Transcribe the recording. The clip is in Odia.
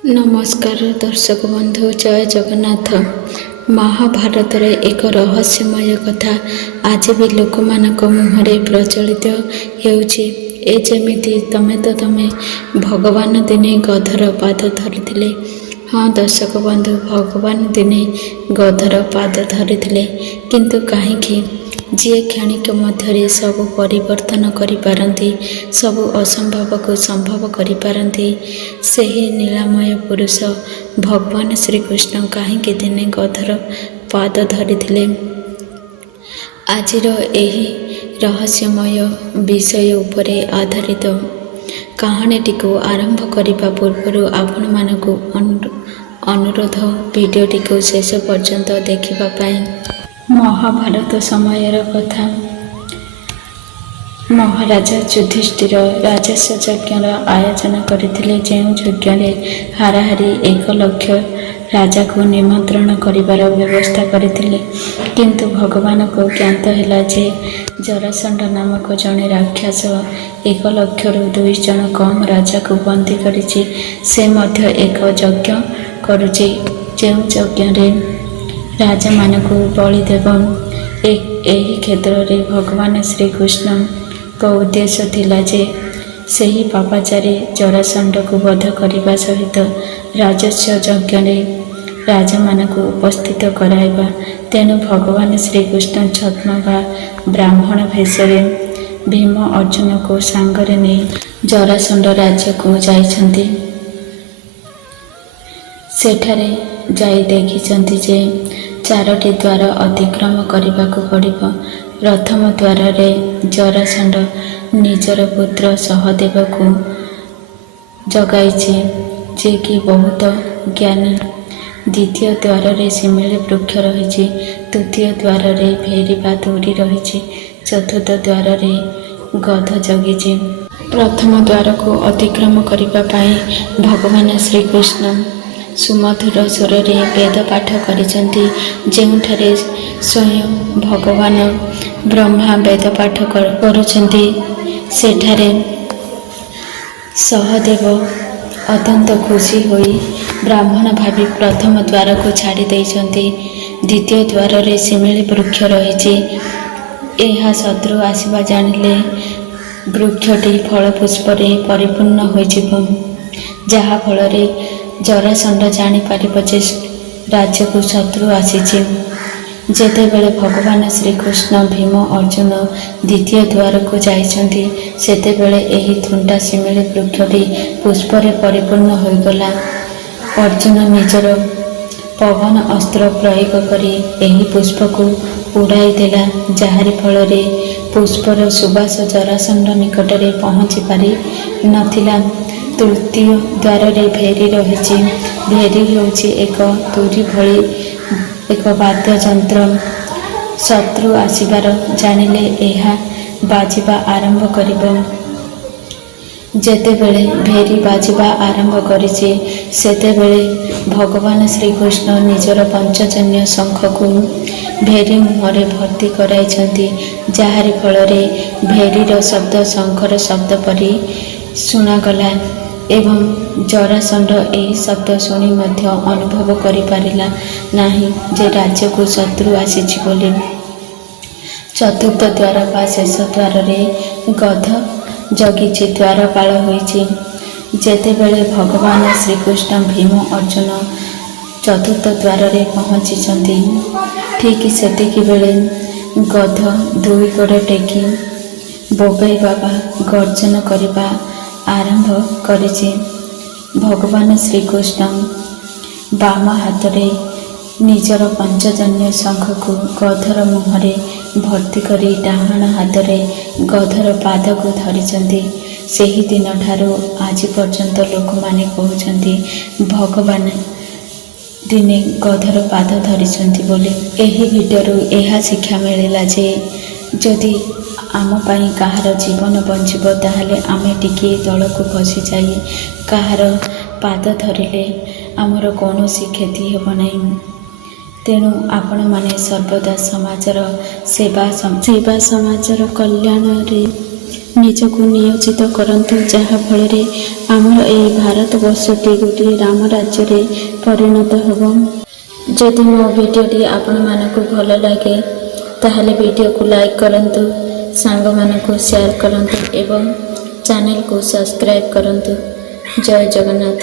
ନମସ୍କାର ଦର୍ଶକ ବନ୍ଧୁ, ଜୟ ଜଗନ୍ନାଥ। ମହାଭାରତରେ ଏକ ରହସ୍ୟମୟ କଥା ଆଜି ବି ଲୋକମାନଙ୍କ ମୁହଁରେ ପ୍ରଚଳିତ ହେଉଛି। ଏ ଯେମିତି ତମେ ଭଗବାନ ଦିନେ ଗଧର ପାଦ ଧରିଥିଲେ। ହଁ ଦର୍ଶକ ବନ୍ଧୁ, ଭଗବାନ ଦିନେ ଗଧର ପାଦ ଧରିଥିଲେ, କିନ୍ତୁ କାହିଁକି? ଯିଏ କ୍ଷଣିକ ମଧ୍ୟରେ ସବୁ ପରିବର୍ତ୍ତନ କରିପାରନ୍ତି, ସବୁ ଅସମ୍ଭବକୁ ସମ୍ଭବ କରିପାରନ୍ତି, ସେହି ନୀଳାମୟ ପୁରୁଷ ଭଗବାନ ଶ୍ରୀକୃଷ୍ଣ କାହିଁକି ଦିନେ ଗଧର ପାଦ ଧରିଥିଲେ? ଆଜିର ଏହି ରହସ୍ୟମୟ ବିଷୟ ଉପରେ ଆଧାରିତ କାହାଣୀଟିକୁ ଆରମ୍ଭ କରିବା ପୂର୍ବରୁ ଆପଣମାନଙ୍କୁ ଅନୁରୋଧ, ଭିଡ଼ିଓଟିକୁ ଶେଷ ପର୍ଯ୍ୟନ୍ତ ଦେଖିବା ପାଇଁ। ମହାଭାରତ ସମୟର କଥା। ମହାରାଜା ଯୁଧିଷ୍ଠିର ରାଜସ୍ୱ ଯଜ୍ଞର ଆୟୋଜନ କରିଥିଲେ, ଯେଉଁ ଯଜ୍ଞରେ ହାରାହାରି 1,00,000 ରାଜାକୁ ନିମନ୍ତ୍ରଣ କରିବାର ବ୍ୟବସ୍ଥା କରିଥିଲେ। କିନ୍ତୁ ଭଗବାନଙ୍କୁ ଜ୍ଞାତ ହେଲା ଯେ ଜରାସଣ୍ଡ ନାମକ ଜଣେ ରାକ୍ଷସ 1,00,000ରୁ 2 ଜଣ କମ୍ ରାଜାକୁ ବନ୍ଦୀ କରିଛି। ସେ ମଧ୍ୟ ଏକ ଯଜ୍ଞ କରୁଛି, ଯେଉଁ ଯଜ୍ଞରେ ରାଜାମାନଙ୍କୁ ବଳି ଦେବ। ଏହି କ୍ଷେତ୍ରରେ ଭଗବାନ ଶ୍ରୀକୃଷ୍ଣଙ୍କ ଉଦ୍ଦେଶ୍ୟ ଥିଲା ଯେ ସେହି ପାପାଚାରୀ ଜରାସଣ୍ଡକୁ ବଧ କରିବା ସହିତ ରାଜସ୍ୱ ଯଜ୍ଞରେ ରାଜାମାନଙ୍କୁ ଉପସ୍ଥିତ କରାଇବା। ତେଣୁ ଭଗବାନ ଶ୍ରୀକୃଷ୍ଣ ଛଦ୍ମ ବା ବ୍ରାହ୍ମଣ ବେଶରେ ଭୀମ ଅର୍ଜୁନକୁ ସାଙ୍ଗରେ ନେଇ ଜରାସଣ୍ଡ ରାଜ୍ୟକୁ ଯାଇଛନ୍ତି। ସେଠାରେ ଯାଇ ଦେଖିଛନ୍ତି ଯେ 4ଟି ଦ୍ୱାର ଅତିକ୍ରମ କରିବାକୁ ପଡ଼ିବ। ପ୍ରଥମ ଦ୍ୱାରରେ ଜରାସଣ୍ଡ ନିଜର ପୁତ୍ର ସହଦେବକୁ ଜଗାଇଛି, ଯେ କି ବହୁତ ଜ୍ଞାନୀ। ଦ୍ୱିତୀୟ ଦ୍ୱାରରେ ଶିମିଳି ବୃକ୍ଷ ରହିଛି। ତୃତୀୟ ଦ୍ୱାରରେ ଭେରୀ ବା ତୁରୀ ରହିଛି। ଚତୁର୍ଥ ଦ୍ୱାରରେ ଗଧ ଜଗିଛି। ପ୍ରଥମ ଦ୍ୱାରକୁ ଅତିକ୍ରମ କରିବା ପାଇଁ ଭଗବାନ ଶ୍ରୀକୃଷ୍ଣ ସୁମଧୁର ସ୍ୱରରେ ବେଦ ପାଠ କରିଛନ୍ତି। ଯେଉଁଠାରେ ସ୍ୱୟଂ ଭଗବାନ ବ୍ରହ୍ମା ବେଦ ପାଠ କରୁଛନ୍ତି, ସେଠାରେ ସହଦେବ ଅତ୍ୟନ୍ତ ଖୁସି ହୋଇ ବ୍ରାହ୍ମଣ ଭାବି ପ୍ରଥମ ଦ୍ୱାରକୁ ଛାଡ଼ି ଦେଇଛନ୍ତି। ଦ୍ୱିତୀୟ ଦ୍ୱାରରେ ଶିମିଳି ବୃକ୍ଷ ରହିଛି। ଏହା ଶତ୍ରୁ ଆସିବା ଜାଣିଲେ ବୃକ୍ଷଟି ଫଳ ପୁଷ୍ପରେ ପରିପୂର୍ଣ୍ଣ ହୋଇଯିବ, ଯାହାଫଳରେ ଜରାସଣ୍ଡ ଜାଣିପାରିବ ଯେ ରାଜ୍ୟକୁ ଶତ୍ରୁ ଆସିଛି। ଯେତେବେଳେ ଭଗବାନ ଶ୍ରୀକୃଷ୍ଣ, ଭୀମ, ଅର୍ଜୁନ ଦ୍ୱିତୀୟ ଦ୍ୱାରକୁ ଯାଇଛନ୍ତି, ସେତେବେଳେ ଏହି ଥୁଣ୍ଟା ଶିମିଳି ବୃକ୍ଷଟି ପୁଷ୍ପରେ ପରିପୂର୍ଣ୍ଣ ହୋଇଗଲା। ଅର୍ଜୁନ ନିଜର ପବନ ଅସ୍ତ୍ର ପ୍ରୟୋଗ କରି ଏହି ପୁଷ୍ପକୁ ଉଡ଼ାଇ ଦେଲା, ଯାହାରି ଫଳରେ ପୁଷ୍ପର ସୁବାସ ଜରାସଣ୍ଡ ନିକଟରେ ପହଞ୍ଚି ପାରି ନଥିଲା। ତୃତୀୟ ଦ୍ୱାରରେ ଭେରୀ ରହିଛି। ଭେରୀ ହେଉଛି ଏକ ତୁରୀ ଭଳି ଏକ ବାଦ୍ୟଯନ୍ତ୍ର। ଶତ୍ରୁ ଆସିବାର ଜାଣିଲେ ଏହା ବାଜିବା ଆରମ୍ଭ କରିବ। ଯେତେବେଳେ ଭେରୀ ବାଜିବା ଆରମ୍ଭ କରିଛି, ସେତେବେଳେ ଭଗବାନ ଶ୍ରୀକୃଷ୍ଣ ନିଜର ପଞ୍ଚଜନ୍ୟ ଶଙ୍ଖକୁ ଭେରୀ ମୁହଁରେ ଭର୍ତ୍ତି କରାଇଛନ୍ତି, ଯାହାରି ଫଳରେ ଭେରୀର ଶବ୍ଦ ଶଙ୍ଖର ଶବ୍ଦ ପରି ଶୁଣାଗଲା ଏବଂ ଜରାସଣ୍ଡ ଏହି ଶବ୍ଦ ଶୁଣି ମଧ୍ୟ ଅନୁଭବ କରିପାରିଲା ନାହିଁ ଯେ ରାଜ୍ୟକୁ ଶତ୍ରୁ ଆସିଛି ବୋଲି। ଚତୁର୍ଥ ଦ୍ୱାର ବା ଶେଷ ଦ୍ୱାରରେ ଗଧ ଜଗିଛି। ଦ୍ୱାରପାଳ ହୋଇଛି। ଯେତେବେଳେ ଭଗବାନ ଶ୍ରୀକୃଷ୍ଣ, ଭୀମ, ଅର୍ଜୁନ ଚତୁର୍ଥ ଦ୍ୱାରରେ ପହଞ୍ଚିଛନ୍ତି, ଠିକ୍ ସେତିକିବେଳେ ଗଧ 2 ଗୋଡ଼ ଟେକି ବୋବେଇବା ବା ଗର୍ଜନ କରିବା ଆରମ୍ଭ କରିଛି। ଭଗବାନ ଶ୍ରୀକୃଷ୍ଣ ବାମ ହାତରେ ନିଜର ପଞ୍ଚଜନ୍ୟ ଶଙ୍ଖକୁ ଗଧର ମୁହଁରେ ଭର୍ତ୍ତି କରି ଡାହାଣ ହାତରେ ଗଧର ପାଦକୁ ଧରିଛନ୍ତି। ସେହି ଦିନଠାରୁ ଆଜି ପର୍ଯ୍ୟନ୍ତ ଲୋକମାନେ କହୁଛନ୍ତି ଭଗବାନ ଦିନେ ଗଧର ପାଦ ଧରିଛନ୍ତି ବୋଲି। ଏହି ଭିଡ଼ିଓରୁ ଏହା ଶିକ୍ଷା ମିଳିଲା ଯେ ଯଦି ଆମ ପାଇଁ କାହାର ଜୀବନ ବଞ୍ଚିବ, ତାହେଲେ ଆମେ ଟିକିଏ ତଳକୁ ଖସି ଯାଇ କାହାର ପାଦ ଧରିଲେ ଆମର କୌଣସି କ୍ଷତି ହେବ ନାହିଁ। ତେଣୁ ଆପଣମାନେ ସର୍ବଦା ସମାଜର ସେବା ସମାଜର କଲ୍ୟାଣରେ ନିଜକୁ ନିୟୋଜିତ କରନ୍ତୁ, ଯାହାଫଳରେ ଆମର ଏହି ଭାରତବର୍ଷଟି ଗୋଟିଏ ରାମ ରାଜ୍ୟରେ ପରିଣତ ହେବ। ଯଦି ମୋ ଭିଡ଼ିଓଟି ଆପଣମାନଙ୍କୁ ଭଲ ଲାଗେ ତାହେଲେ ଭିଡ଼ିଓକୁ ଲାଇକ୍ କରନ୍ତୁ, ସାଙ୍ଗମାନଙ୍କୁ ସେୟାର କରନ୍ତୁ ଏବଂ ଚ୍ୟାନେଲକୁ ସବସ୍କ୍ରାଇବ୍ କରନ୍ତୁ। ଜୟ ଜଗନ୍ନାଥ।